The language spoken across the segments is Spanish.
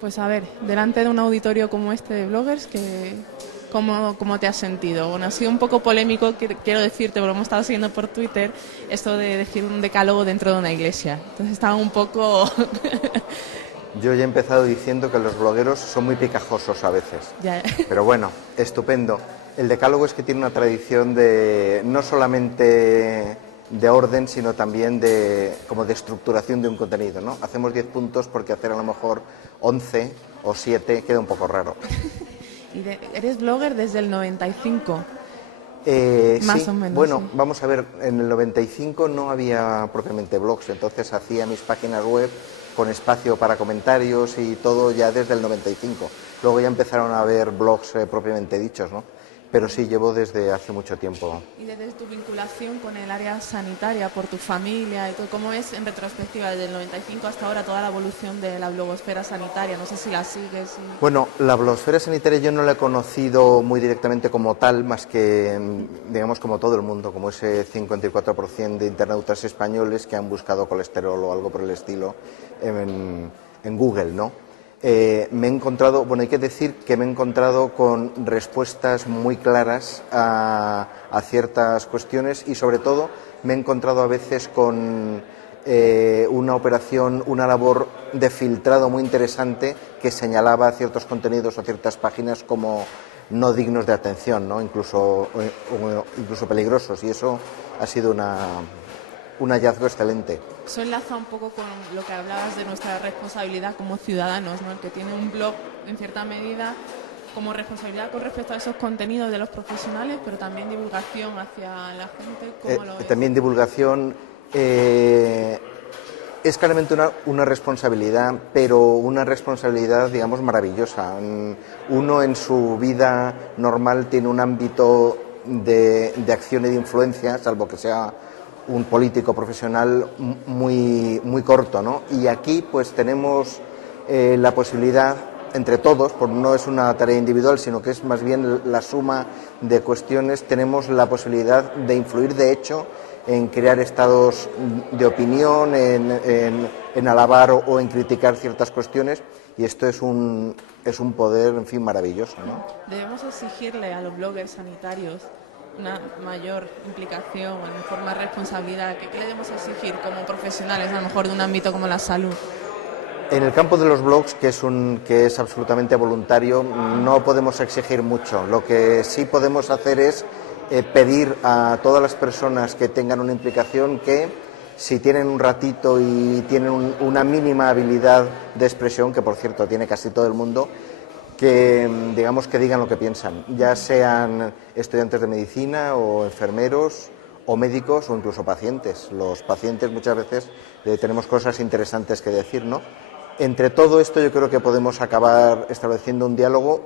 Pues a ver, delante de un auditorio como este de bloggers, ¿cómo te has sentido? Bueno, ha sido un poco polémico, quiero decirte, porque hemos estado siguiendo por Twitter esto de decir un decálogo dentro de una iglesia. Entonces estaba un poco... Yo ya he empezado diciendo que los blogueros son muy picajosos a veces, ya. pero bueno, estupendo. El decálogo es que tiene una tradición de no solamente de orden, sino también como de estructuración de un contenido, ¿no? Hacemos 10 puntos porque hacer a lo mejor 11 o 7 queda un poco raro. Eres blogger desde el 95. Más Sí, o menos, bueno, sí. vamos a ver, en el 95 no había propiamente blogs, entonces hacía mis páginas web con espacio para comentarios y todo ya desde el 95. Luego ya empezaron a haber blogs propiamente dichos, ¿no? Pero sí, llevo desde hace mucho tiempo. Y desde tu vinculación con el área sanitaria, por tu familia y todo, ¿cómo es en retrospectiva desde el 95 hasta ahora toda la evolución de la blogosfera sanitaria? No sé si la sigues. Bueno, la blogosfera sanitaria yo no la he conocido muy directamente como tal, más que, digamos, como todo el mundo, como ese 54% de internautas españoles que han buscado colesterol o algo por el estilo en Google, ¿no? Me he encontrado, bueno, hay que decir que me he encontrado con respuestas muy claras a ciertas cuestiones y sobre todo me he encontrado a veces con una operación, una labor de filtrado muy interesante que señalaba ciertos contenidos o ciertas páginas como no dignos de atención, ¿no? Incluso peligrosos, y eso ha sido un hallazgo excelente. Eso enlaza un poco con lo que hablabas de nuestra responsabilidad como ciudadanos, ¿no? El que tiene un blog, en cierta medida, como responsabilidad con respecto a esos contenidos de los profesionales, pero también divulgación hacia la gente. ¿Cómo lo ves? También divulgación. Es claramente una responsabilidad, pero una responsabilidad, digamos, maravillosa. Uno en su vida normal tiene un ámbito de acción y de influencia, salvo que sea un político profesional, muy, muy corto, ¿no? Y aquí pues tenemos la posibilidad, entre todos, pues no es una tarea individual, sino que es más bien la suma de cuestiones, tenemos la posibilidad de influir de hecho en crear estados de opinión, en alabar o en criticar ciertas cuestiones, y esto es un poder, en fin, maravilloso, ¿no? Debemos exigirle a los bloggers sanitarios una mayor implicación, a lo mejor más responsabilidad. ¿Qué le debemos exigir como profesionales, a lo mejor de un ámbito como la salud? En el campo de los blogs, que es absolutamente voluntario, no podemos exigir mucho. Lo que sí podemos hacer es pedir a todas las personas que tengan una implicación que, si tienen un ratito y tienen una mínima habilidad de expresión, que por cierto tiene casi todo el mundo, que digamos que digan lo que piensan, ya sean estudiantes de medicina o enfermeros o médicos o incluso pacientes. Los pacientes muchas veces tenemos cosas interesantes que decir, ¿no? Entre todo esto yo creo que podemos acabar estableciendo un diálogo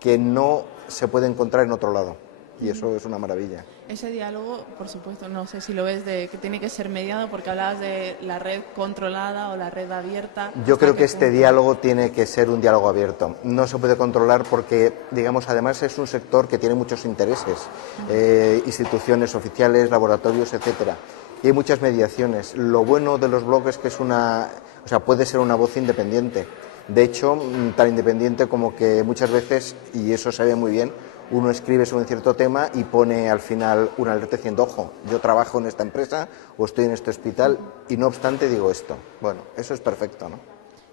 que no se puede encontrar en otro lado, y eso es una maravilla. Ese diálogo, por supuesto, no sé si lo ves, de que tiene que ser mediado, porque hablabas de la red controlada o la red abierta. Yo creo que este diálogo tiene que ser un diálogo abierto. No se puede controlar porque, digamos, además es un sector que tiene muchos intereses, instituciones oficiales, laboratorios, etcétera. Y hay muchas mediaciones. Lo bueno de los blogs es que puede ser una voz independiente. De hecho, tan independiente como que muchas veces, y eso se ve muy bien, uno escribe sobre un cierto tema y pone al final una alerta diciendo, ojo, yo trabajo en esta empresa o estoy en este hospital y no obstante digo esto. Bueno, eso es perfecto, ¿no?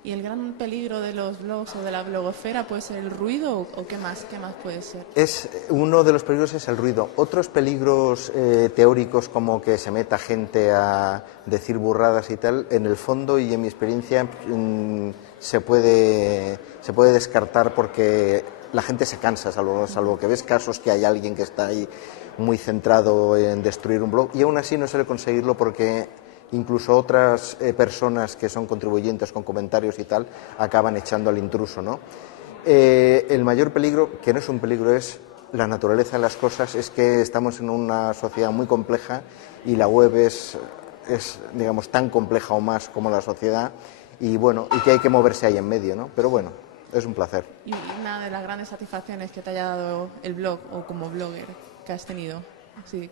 ¿Y el gran peligro de los blogs o de la blogosfera puede ser el ruido o qué más puede ser? Uno de los peligros es el ruido. Otros peligros teóricos, como que se meta gente a decir burradas y tal, en el fondo y en mi experiencia se puede descartar porque la gente se cansa, salvo que ves casos que hay alguien que está ahí muy centrado en destruir un blog, y aún así no suele conseguirlo porque incluso otras personas que son contribuyentes con comentarios y tal acaban echando al intruso, ¿no? El mayor peligro, que no es un peligro, es la naturaleza de las cosas, es que estamos en una sociedad muy compleja y la web es digamos, tan compleja o más como la sociedad, y bueno, y que hay que moverse ahí en medio, ¿no? Pero bueno, es un placer. ¿Y una de las grandes satisfacciones que te haya dado el blog o como blogger que has tenido? Sí,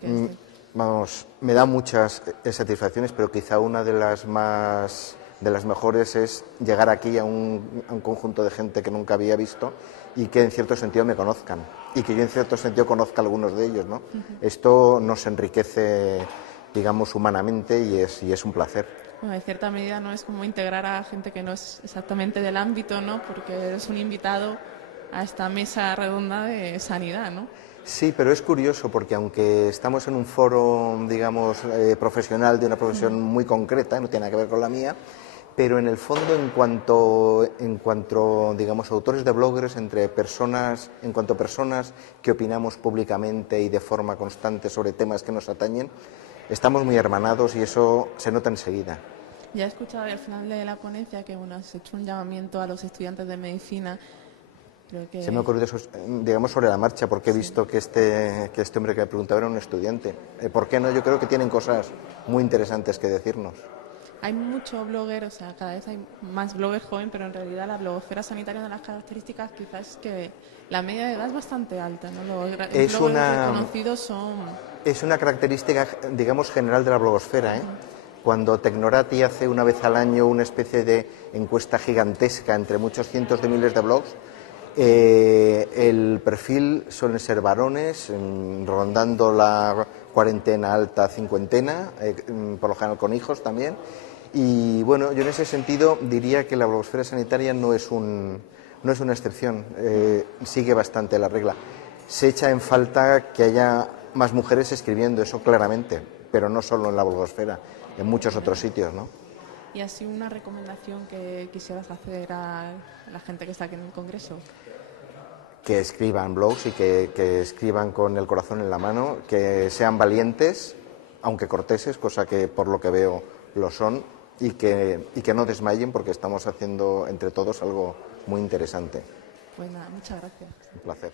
Vamos, me da muchas satisfacciones, pero quizá una de las más de las mejores es llegar aquí a un conjunto de gente que nunca había visto y que en cierto sentido me conozcan y que yo en cierto sentido conozca a algunos de ellos, ¿no? Esto nos enriquece, digamos, humanamente y es un placer. Bueno, en cierta medida no es como integrar a gente que no es exactamente del ámbito, ¿no? Porque eres un invitado a esta mesa redonda de sanidad, ¿no? Sí, pero es curioso porque aunque estamos en un foro, digamos, profesional de una profesión muy concreta, no tiene nada que ver con la mía, pero en el fondo en cuanto digamos autores de bloggers, entre personas, en cuanto a personas que opinamos públicamente y de forma constante sobre temas que nos atañen, estamos muy hermanados y eso se nota enseguida. Ya he escuchado al final de la ponencia que bueno, has hecho un llamamiento a los estudiantes de medicina. Creo que... Se me ha ocurrido eso, digamos, sobre la marcha, porque he visto que este hombre que me preguntaba era un estudiante. ¿Por qué no? Yo creo que tienen cosas muy interesantes que decirnos. Hay mucho blogger, o sea, cada vez hay más bloggers joven, pero en realidad la blogosfera sanitaria, una de las características quizás es que la media de edad es bastante alta, ¿no? Los bloggers reconocidos son... Es una característica, digamos, general de la blogosfera, ¿eh? Cuando Tecnorati hace una vez al año una especie de encuesta gigantesca entre muchos cientos de miles de blogs, el perfil suelen ser varones, rondando la cuarentena alta, cincuentena, por lo general con hijos también. Y bueno, yo en ese sentido diría que la blogosfera sanitaria no es una excepción, sigue bastante la regla. Se echa en falta que haya más mujeres escribiendo, eso claramente, pero no solo en la blogosfera, en muchos otros sitios, ¿no? ¿Y así una recomendación que quisieras hacer a la gente que está aquí en el Congreso? Que escriban blogs y que escriban con el corazón en la mano, que sean valientes, aunque corteses, cosa que por lo que veo lo son, y que no desmayen porque estamos haciendo entre todos algo muy interesante. Pues nada, muchas gracias. Un placer.